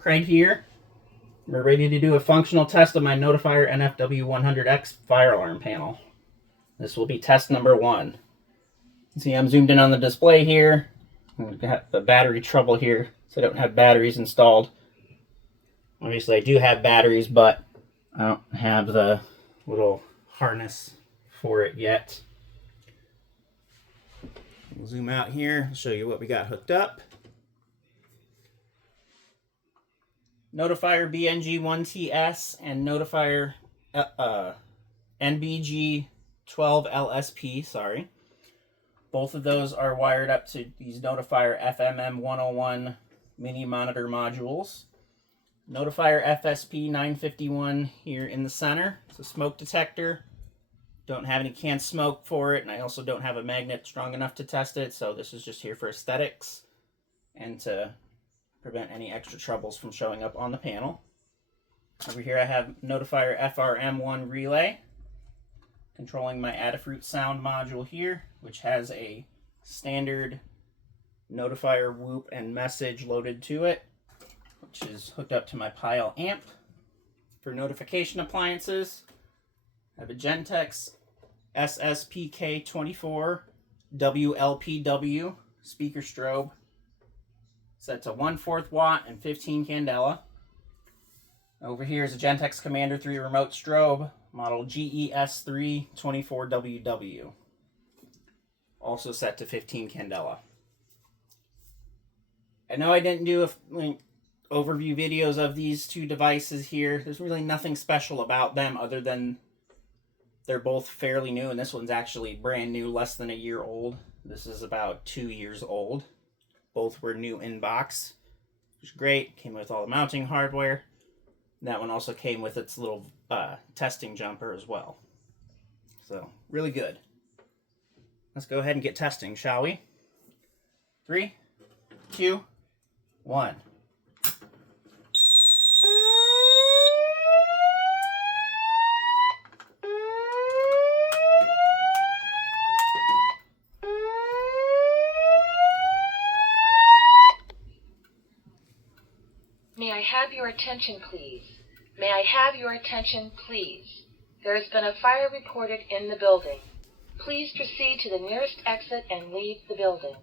Craig here. We're ready to do a functional test of my Notifier NFW-100X fire alarm panel. This will be test number 1. See, I'm zoomed in on the display here. I've got the battery trouble here, so I don't have batteries installed. Obviously, I do have batteries, but I don't have the little harness for it yet. We'll zoom out here, I'll show you what we got hooked up. Notifier BNG-1TS and Notifier NBG-12LSP, sorry. Both of those are wired up to these Notifier FRM-1 mini monitor modules. Notifier FSP-951 here in the center. It's a smoke detector. Don't have any canned smoke for it, and I also don't have a magnet strong enough to test it, so this is just here for aesthetics and to prevent any extra troubles from showing up on the panel. Over here I have Notifier FRM-1 relay controlling my Adafruit sound module here, which has a standard Notifier whoop and message loaded to it, which is hooked up to my Pile amp. For notification appliances, I have a Gentex SSPK24WLPW speaker strobe set to 1/4 watt and 15 candela. Over here is a Gentex Commander 3 remote strobe, model GES3-24WW, also set to 15 candela. I know I didn't do overview videos of these two devices here. There's really nothing special about them other than they're both fairly new, and this one's actually brand new, less than a year old. This is about 2 years old. Both were new in box, which is great. Came with all the mounting hardware. That one also came with its little testing jumper as well. So, really good. Let's go ahead and get testing, shall we? 3, 2, 1. May I have your attention, please? May I have your attention, please? There has been a fire reported in the building. Please proceed to the nearest exit and leave the building.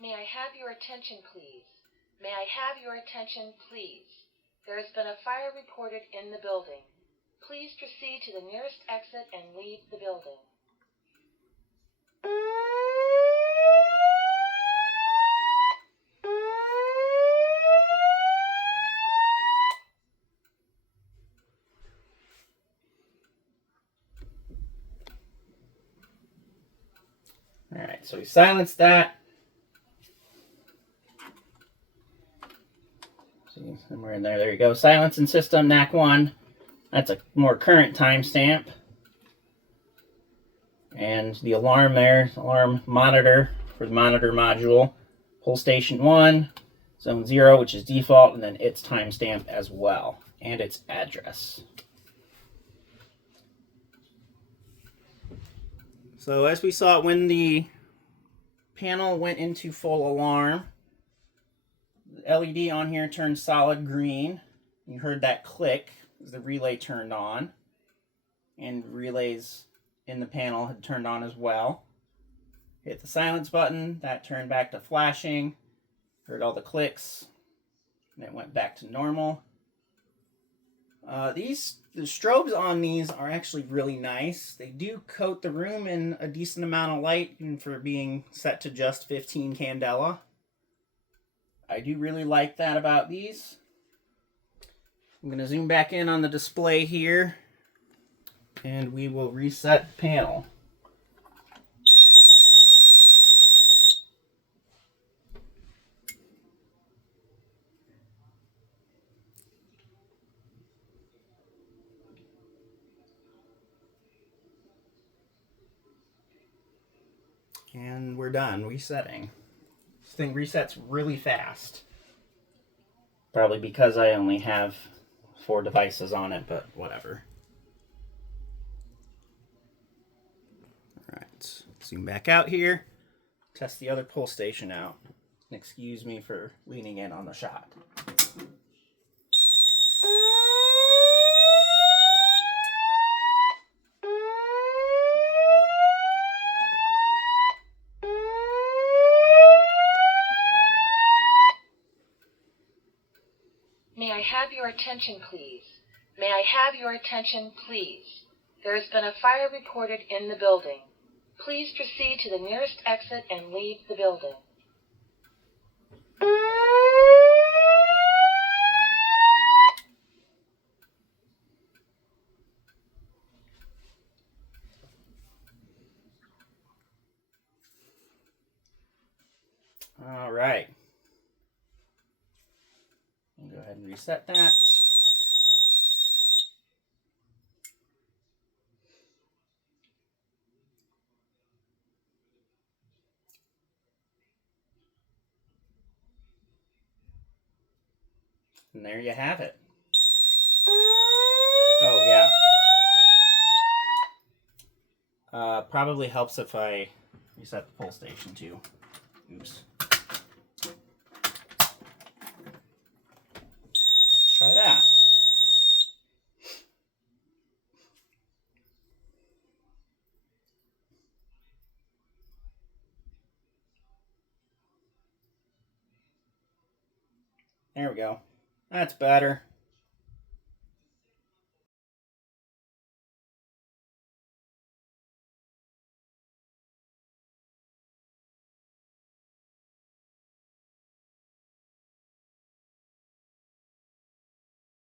May I have your attention, please? May I have your attention, please? There has been a fire reported in the building. Please proceed to the nearest exit and leave the building. Alright, so we silenced that. See, somewhere in there, there you go. Silence and system, NAC 1. That's a more current timestamp. And the alarm there, alarm monitor for the monitor module. Pull station 1, zone 0, which is default, and then its timestamp as well, and its address. So as we saw, when the panel went into full alarm, the LED on here turned solid green. You heard that click as the relay turned on, and relays in the panel had turned on as well. Hit the silence button, that turned back to flashing. Heard all the clicks, and it went back to normal. The strobes on these are actually really nice. They do coat the room in a decent amount of light, even for being set to just 15 candela. I do really like that about these. I'm going to zoom back in on the display here, and we will reset the panel. And we're done resetting. This thing resets really fast. Probably because I only have 4 devices on it, but whatever. Alright, zoom back out here. Test the other pull station out. Excuse me for leaning in on the shot. May I have your attention, please? May I have your attention, please? There has been a fire reported in the building. Please proceed to the nearest exit and leave the building. All right. I'll go ahead and reset that. And there you have it. Oh, yeah. Probably helps if I reset the pull station too. Oops. Let's try that. There we go. That's better.